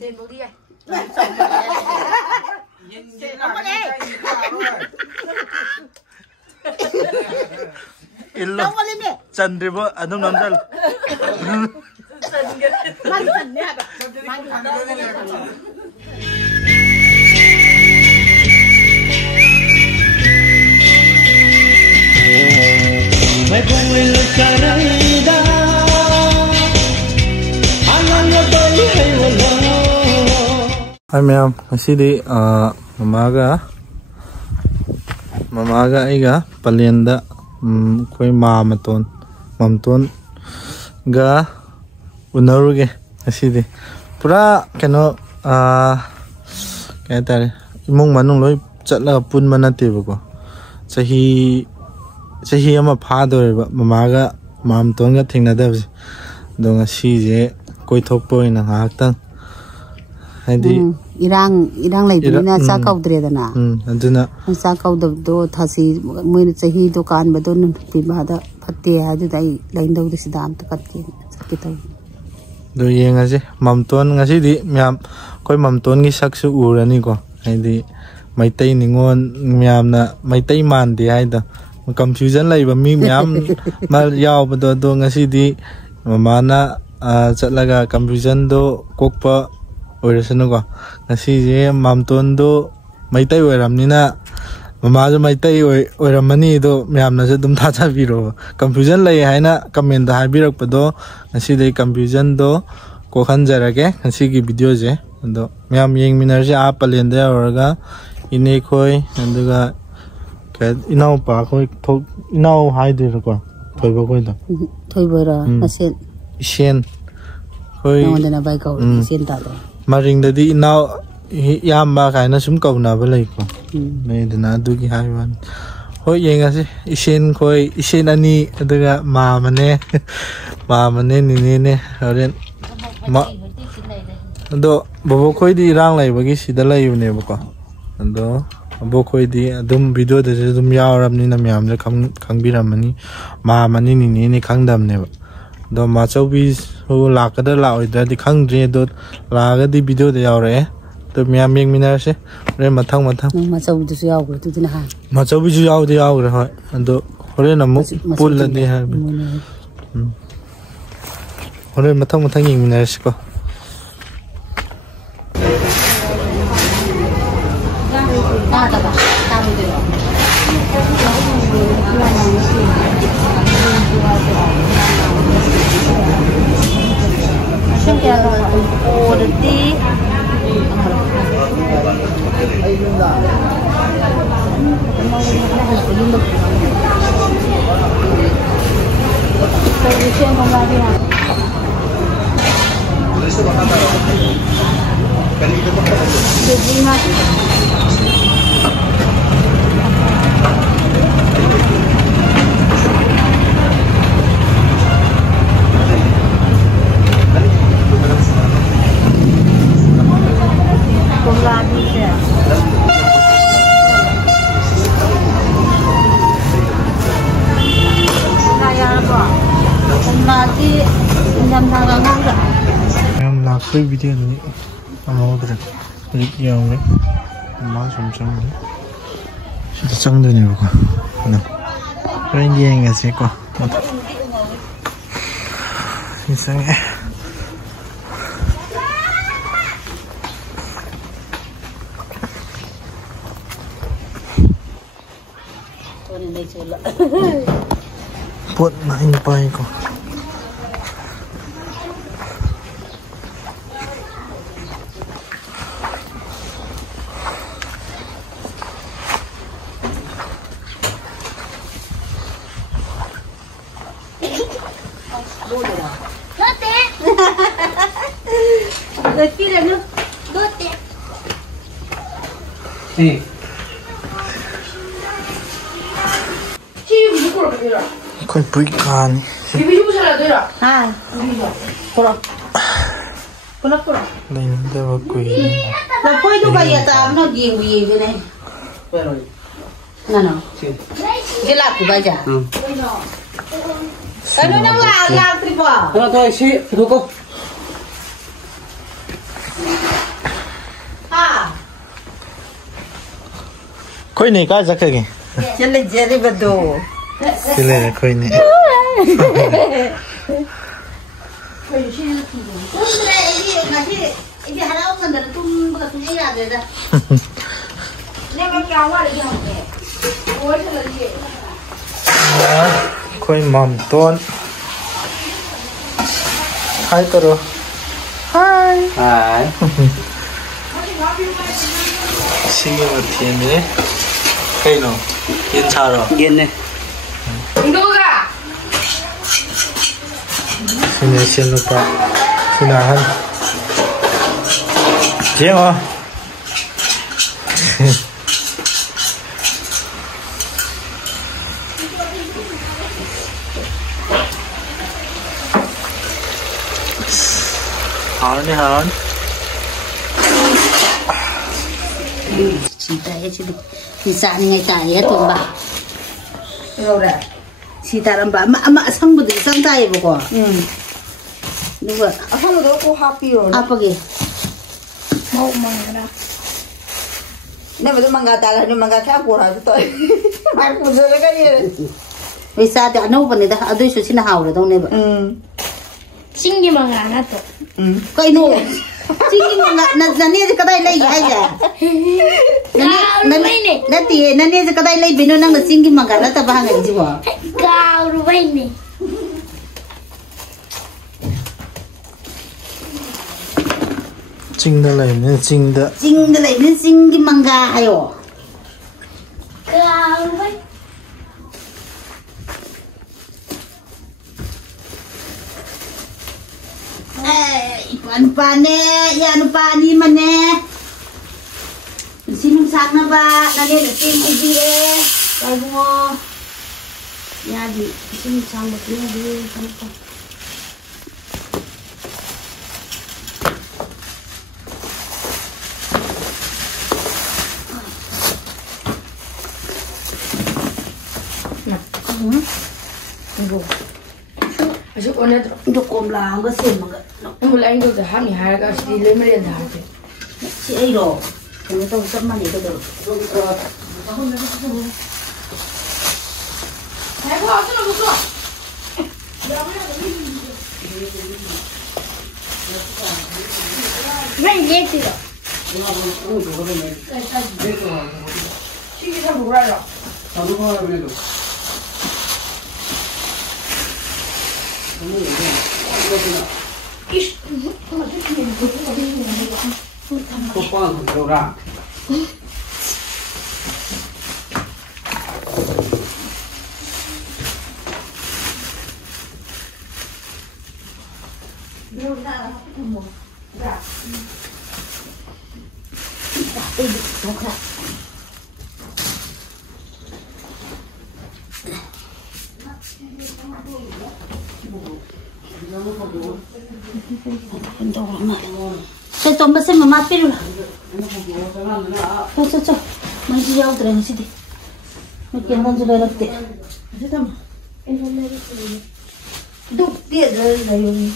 Xin bố đi anh. Illo. Chandribo anum namjal. Hai ma'am, masih di mamaga iga palenda koi mamton ga unaruge masih di pura keno kaya tare imong manung loi chatla pun manate bako sahi ama phadore ba mamaga mamton ga thingna da donga si je koi thokpo ina haktang haidi irang lai dina sa kaudre dana aduna sa kaudab do thasi moin chahi dukan badon pibada phatte adu dai lain do sidam ta katke kita do yenga je mamton ngasi di myam koi mamton gi saksu urani ko haidi maitai ningon myam na maitai man di haida confusion lai ba mi myam mal yaw bado do ngasi di mamana chatlaga confusion do kokpa oirasanu ko ngasi je mamton do maitai oiramnina mama jo maitai oiramani do myamna se dum thacha biro confusion lai haina comment da habirak pado ngasi dei confusion do ko khanjarage ngasi gi video je do myam yeng minar je a palenda oraga ine khoi anduga ka inau pa khoi thok inau haide ko thoiba khoi da thoibara asen isen khoi nondana bai ko isen ta do maring dadi inaw yamba kaina sum kauna ba lai ko nei dana du gi haiwan hoi yenga se isen khoi isen ani adaga ma mane ni ne haren ma do bobo khoi di rang lai bagi sida lai ne ba ko ando bobo khoi di adum video de dum yawram ni na myam le khangbiram mani ma mani ni ne khangdam ne ba do ma chaubi ho lakada la oida di khangdre do laga di video de yawre to myam yeng minar se re mathang ma chaubi du yaw go tu dina ha ma chaubi ju yaw de yawre ha ando hore na mu pul la de ha hore mathang yeng minar se ko Play video ni mau dre rik yang ni ma som chang ni sida chang de ni ko na ren yeng ga se ko isang pot na in pai ko Koi pui kan. Bibi bu sala dera. Ha. Pura. Pura. Lain da ba koi. La poi du ba ya ta no gi wi ne. Pero. No. Sí. Gila ku ba ja. Ano na la tripa. Ano to si ruko. khôi này cá chắc kì chứ lấy dễ đi vào đồ cái này là khôi này khôi mầm tôn hai tờ rồi hai xin một thiên đấy cây nào yên sao rồi yên này xin này xin lúc đó xin nào hơn chiếc hả hòn đi hòn chị tay chị thì sáng ngày tay hết tuần bà rồi đấy chị ta làm bà mà sang bữa đi sang tay bố đúng rồi không có cô happy rồi apa kì mau mangga này betul mangga talah ni mangga saya pura tu mai pun saya kan ni vì sao thì anh nấu bên này tôi suy xin hào rồi đâu này vậy Singi manga na to. cái nô singi manga nani thì cái đây lấy hay vậy nani thì nani thì cái đây lấy bên nó năng là singi manga nó ta bao ngày chứ bộ Kau rubai ni. chinh đó này nên chinh đó lại nên singi manga hay à Kau rubai. Ipan pane, yan pani mane. Sinong sana ba? Nani na sinong dire? Kaya mo. Yadi, sinong sana ba? Yadi, sana pa. Asyik orang tu. Untuk komlang ke sih mangga. Mulai itu dah kami harga sedih lemari dah tu. Si Airo, kamu tahu sama ni tu. Hai, kau asal nak buka? Main dia tu. Sini kita buka lah. Saya tombak saya mama piru. Cok. Masih jauh terus sini. Mungkin kan sudah lewat. Sudah mah. Duk dia dari.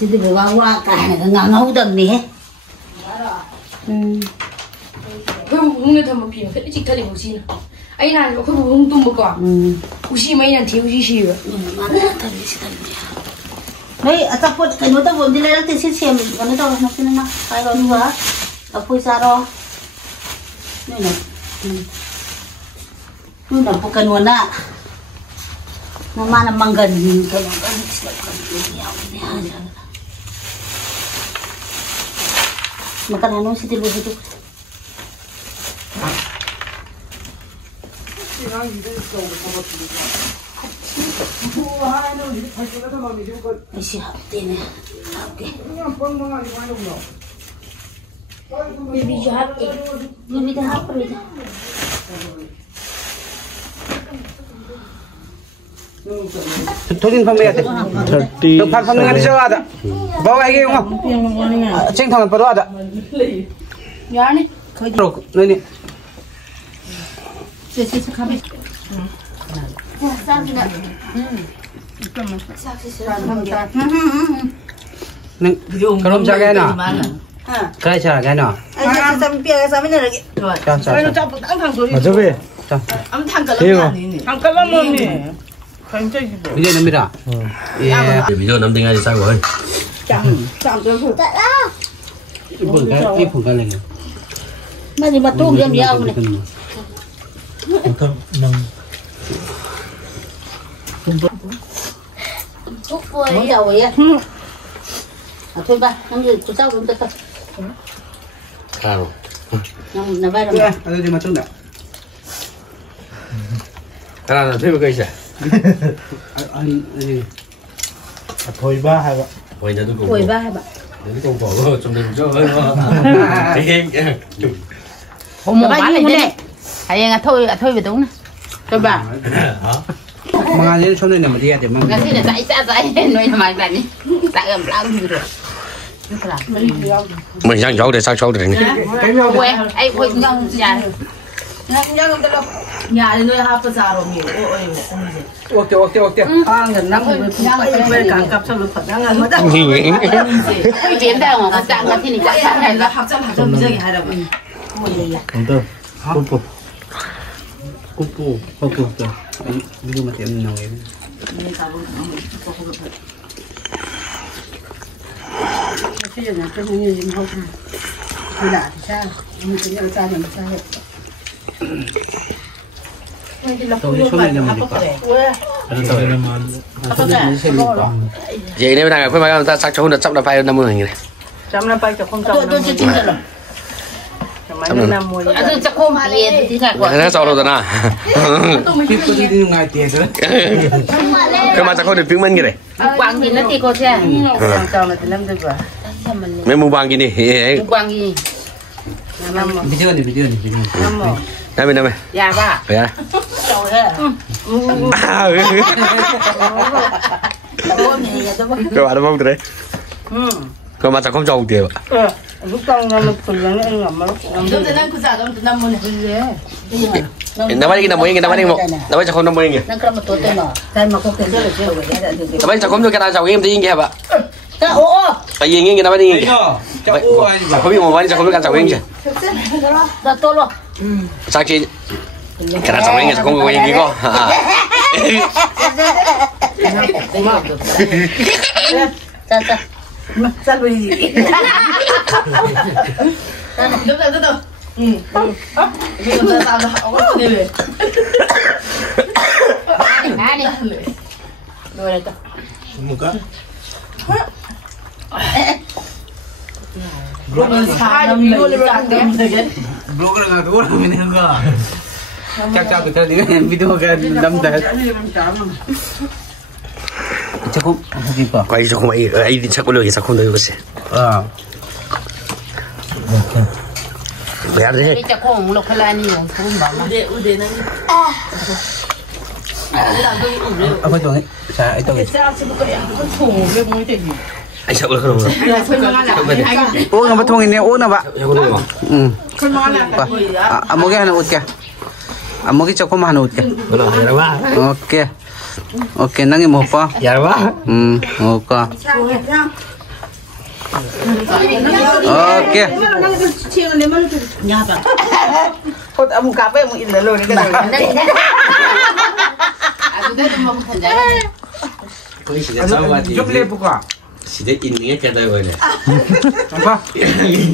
Sini bawa kan ngau dam ni. Kau mungkin tu mungkin. Kau cik kali busi na. Aye na, kau mungkin tu muka. Busi main nanti busi sih. Mana tadi sih tadi. Hei, atapun kan kita boleh dilarang tesis siam. Kan itu nak sini nak. Kaya kau dua. Apa isaro? Ni. Ni dah bukan warna. Nama nama manggan ni kalau kan silakan ini aja. Makan anu sih tiba itu. Siap ini. Oke. Bibi jahat. Bibi jahat apa itu? Thuốc phong mẹ 30 được phát phong ngay đi sao ạ bao ai kia không chính thằng bắt đó 야니 rồi đây nè 세세세 가비 쌈이나 nè cái lông cha cái nào cái cha cái nào Ay, sa pia sa amin na lagi. cha cha 맞아 왜? bây giờ nó mới ra bây giờ năm tiếng ai thì sao rồi cái phần cái này 마지 마또 좀 야오네 뭐 야오야 아 thôi ba năm giờ tụi sao cũng tất sao năm năm vài năm ở đây mà chung đã cái nào là thế với cây sả anh thôi ba hay vậy? quay ra tôi cùng tuổi ba bạn đến công phổ trong đêm cho hơi hôm bán này đây hay thôi về đúng này thôi bà mà ngay chỗ này là mà đi để mà cái gì là dạy nói mà bạn đi dạy làm lao gì rồi mình sang chỗ để sang chỗ để quê ai quê nhau nhà nhà thì nơi hấp ra rồi nhiều ok ngần năm quê càng cặp sau lúc phật ngần mất quê biến đâu mà dạng là thì dạng này là học trong bây giờ hay là 안돼 뿜뿜 cúp ví dụ mà tiệm nào ấy bây giờ là cái như gì không thì đã thì sao mình cứ nhớ ra làm sao tôi số này là mình vậy nếu đang phải ta sang chỗ được sắp là phải 50 này tôi chưa tin được chắc không tiền thì thật quá nó sau đâu rồi nè tiếp tôi đi ngày tiền rồi cái mà sao có được chứng minh gì này quăng gì nó thì cô xe trong là từ năm rồi mấy mua vàng gì đi quăng gì video này đây bên đây dạ ba phải à các bạn đúng không đấy các bạn sao không trồng tiền lúc trong nó phần lớn anh ngậm nó lúc từ năm cứ giả từ năm mươi nó mấy cái năm mươi nó mấy sao không 50 nghìn nó cầm một tổ tên nó tay mà có tiền rất là nhiều nó mấy sao không cho cái nào giàu em thì nghe bà ô tại vì nghe nó mấy đi không biết một mấy sao không biết ăn giàu em chứ đó tôi luôn sao chị cái nào giàu em sao không có em gì co sao sao bây gì đúng rồi bây giờ sao họ có đi về đi rồi này một cái blogger là tôi mình không có chắc cái đi video cái đâm đấy chắc không gì cả quay cho không ai đi chắc có lừa gì sao không được cái gì bây giờ thế đi chắc không lúc là ni không bảo mà ude này apa tuh saya itu anh sợ là không được uống apa tuh ini uống apa amo cái hana ut kya amo cái chako hana ut kya ok ok nangi mo pa ok ok Kod amu kape mo ilalo ni kana. chụp lên buka chỉ để in những cái đây rồi này apa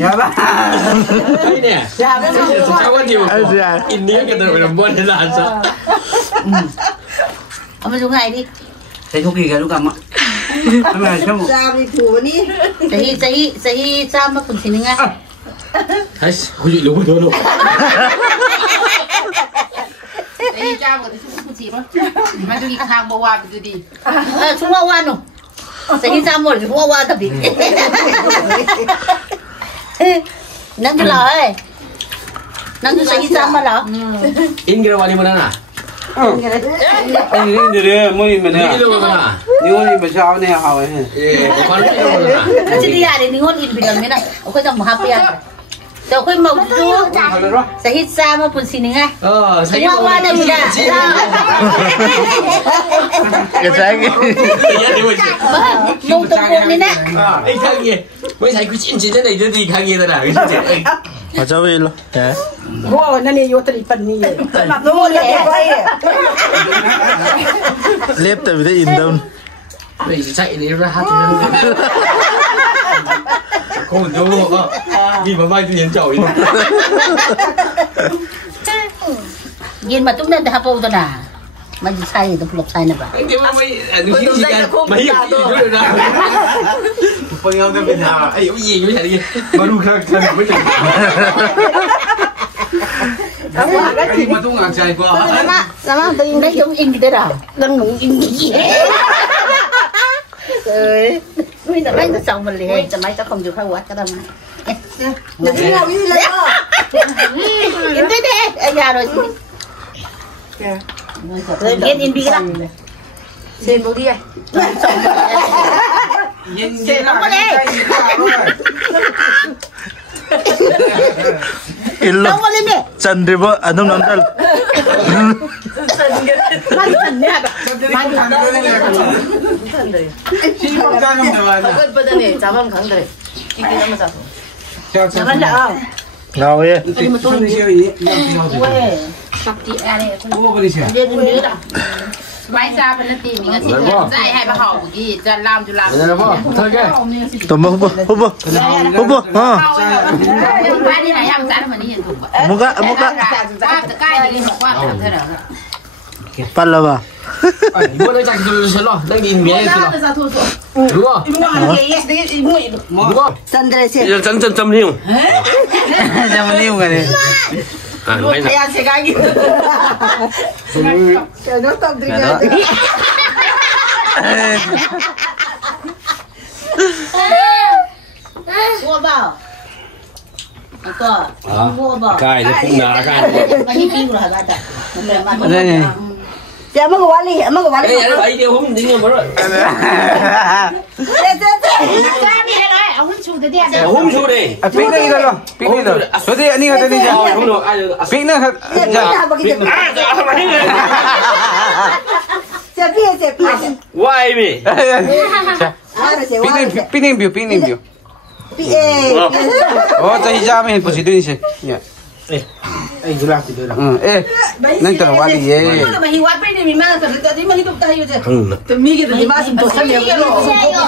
ya ba đây nè sao có nhiều in những cái đây rồi làm buôn thế là sao ông xuống này đi thấy không kỳ cái lúc cầm á cái này xem một Sa bi tu ni. Sahi sa mà cũng xin nghe thấy không gì luôn thôi luôn Sahi cha mà cũng chỉ đó mà đi hàng bao qua thì đi xuống qua nó Sahi sa một thì qua tập đi nâng cái lời nâng cái sahi sa mà đó in cái vào đi mà nè Anh đi đi, mỗi mình nè. Nếu đi mà sao này hào ấy. Chị đi à để đi ngon in bình thường thế này. Ông trong một happy à. Đâu khơi mộc chú. Sẽ hít xa mà phun xin ngay. Qua qua đây mình đã. Cái trái cái. Nông tông buồn đi nè. Anh khang gì? Mới thấy cái chuyện thế này thì khang gì thế nào? Cái chuyện Mà cháu về luôn. Wow, nani yo tadi pani. Liếp tại vì thế in đâu. Bây giờ chạy đi ra hát thì không được đâu. Đi mà mai tôi nhấn chổi. Nhìn mà chúng nên đã bầu tôi đã. Mà gì sai thì tôi lột sai nè bà. Anh mà mấy anh hiểu gì cả. Mấy hiểu gì nữa ra. Phần nhau cái bên nào? Ai hiểu gì với thầy mà đu khang khang mới chừng. Anh mà tôi ngạc dài quá. Lama tôi đấy giống in thế nào? Đang ngủ in gì? Ơi, mình đã đánh xong mình liền, cho mấy cháu không chịu khai quát cái đâu mà. Đừng có ngồi như lên đó. In thế thế, ở nhà rồi. Rồi in đi cái đó. Xem vô đi ai. Không có đi. In luôn. Đâu có lên đi. Chân đi vợ, anh không nắm chân. Mai thần nè. Mai thần. 그것 보다는 자방 강들에 이게 너무 자고. Jangan dah. Nào ấy. Ue, sakti ane. Dia dia dah. Mai sa bên nó tìm mình có dạy hay bà học gì cho làm cho làm. Thôi kìa. Tụi mơ húp húp húp Mai đi này ăn sáng mà đi hiện thủ. Một cái. Cái đi học qua thế nào. Bắt là bà. Mua đây chạy rồi lo, đang đi mía rồi. Đúng không? Đúng không? Chân đây xem. Giờ chân châm hiu. Châm hiu cái này. À, mấy này. Sẽ cái gì? Trời nó tâm thì Mua vào. Có. Mua vào. Cái nó cũng là cái. Mà đi kêu là ba ta. Đây này. Dạ mất quá đi, mất quá đi. Ê, nó ấy không đi nhưng mà rồi. Ông hôn chú thế đi. Hôm chú đi. Pick đi rồi. Pick đi rồi. Rồi thì anh đi cái gì chứ? Không được, ai được. Pick nữa. Sẽ biết. Why me? Pick view. Oh, tayo jamin po si Dun siya. Yeah. Ay, gula si Dun. Nang tarawa ni ye. Mahiwat pa ni mama sa dito, di mahitog tayo dyan. Tumigil di ba sim to sa niya.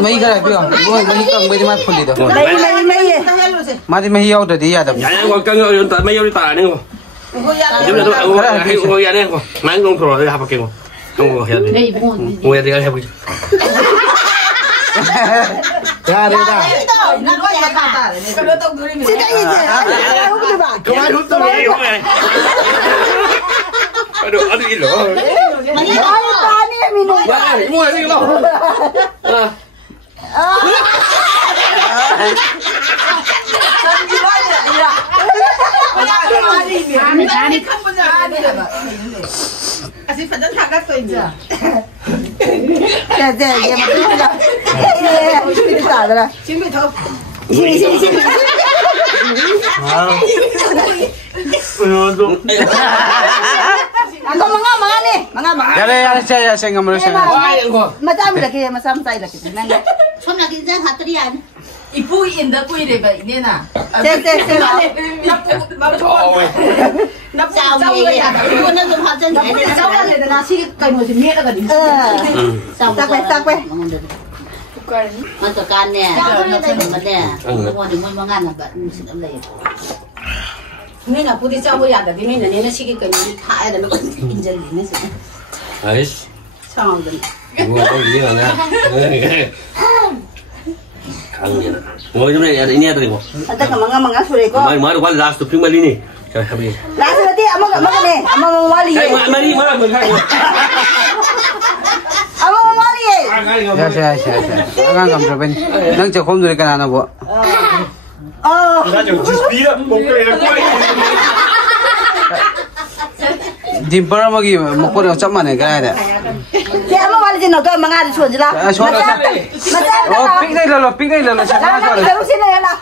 May gara piyo. May kang may mat puli do. May. Mati mahiyaw do di yada. Dạ, con cân rồi, tại mấy yêu tà nữa. Giống như tôi hay ngồi ra đây không? Mấy con thua rồi học kêu. Không ngồi hiện đi. Ngồi đi học. Ra đi ra. Chị cái gì vậy? Không được bạn. Không ai hút tôi đi không này. Được ăn đi rồi. Mà đi nói ta đi mình nói. Dạ, mua đi đâu. Kasi padang hakat ko dyan. Dạ, mà tôi là. Chị xả rồi. Chính vì thôi. Chị. Ako mga ni. Yare siya ngamro siya. Madami lagi, masamsay lagi. Không là cái dân hạt tôi đi ăn. Ipuin inda po ire ba ini na. Se. Sao vậy? Cô nó dùng hạt chân này. Sao là người ta chỉ cái một miếng là cái. Sao quay. Mà tao can nè. Mà nè. Mua thì mua ngon là bạn xin âm lấy. Nên là phụ đi cháu bây giờ thì mình là nên nó chỉ cái thải là nó còn in chân lên nữa. Đấy. Sao rồi? Ngồi đâu đi mà nè. Ngồi trong này anh nghe tôi không? Ata ka mga suri ko. Mai được qua last to prima lini. Trời ơi. Last lagi ama ni. Ama wali. Hey, mari mình khai. Ama wali. Siya. Ang ngamro ben. Nang cha khom dure kana na bo. Ra cho chỉ tí đó, một cái này là quay. dimper magi mukul yang cuma nih kayaknya. Siapa wali jenuh tuh mangar suan jelah. Oh, pink nih lolo. Siapa suara? Terus sini ya lah.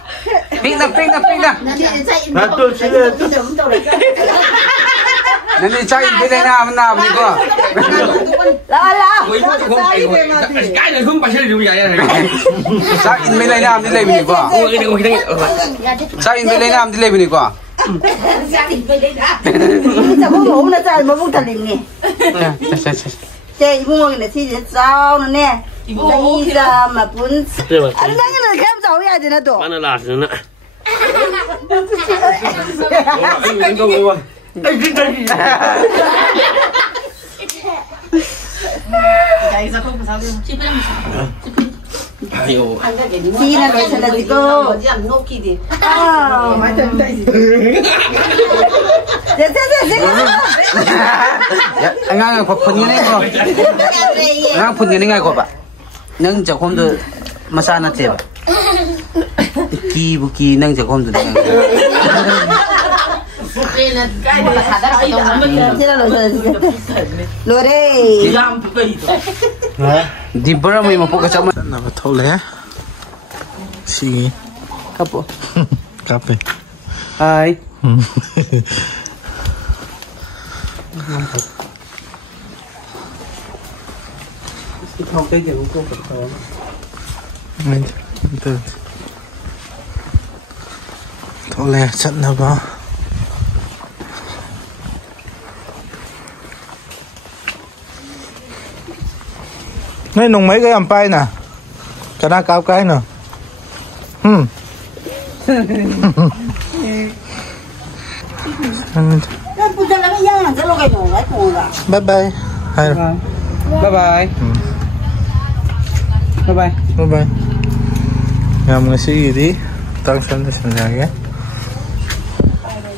Pink na. Betul sih. Nanti cai beda na nih gua. Lah. Cái này không phải là điều gì vậy này. Cai in beda na di lebi nih gua. Cai in beda na di lebi nih gua. Sao bố ngủ nó sao mà bố thật liền nè. Chơi bố ngồi này thì sao nó nè. Bây giờ mà bún. Anh đang cái này xem sao vậy thì nó tổ. Mana lah sana. Ayo. Chi là nói thật là gì cô. Anh ngang phun như này không? Ngang phun như này ngay không bạn? Nhưng chẳng không được masa na tiba. Buki nang chẳng không được. Di berapa mau pokok sama? Nama tahu lah. Si. Kapo. Kape. Hai. Không cái gì cũng không có. Betul. Tahu lah cat apa? Này nung mấy cái ẩm bay nè. Cái nào cao cái nè. Bye bye. Hai. Bye bye. Bye bye. Bye bye. Yang ngasih ini tangsan lagi.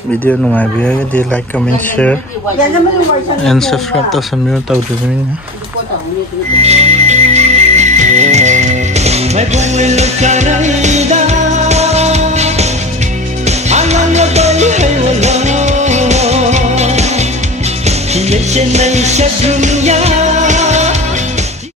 Video nungai biar di like, comment, share, and subscribe to Samir tahu tu ni. Mai kung ilukarida, angan yo toy hay wala. Yan siya na isa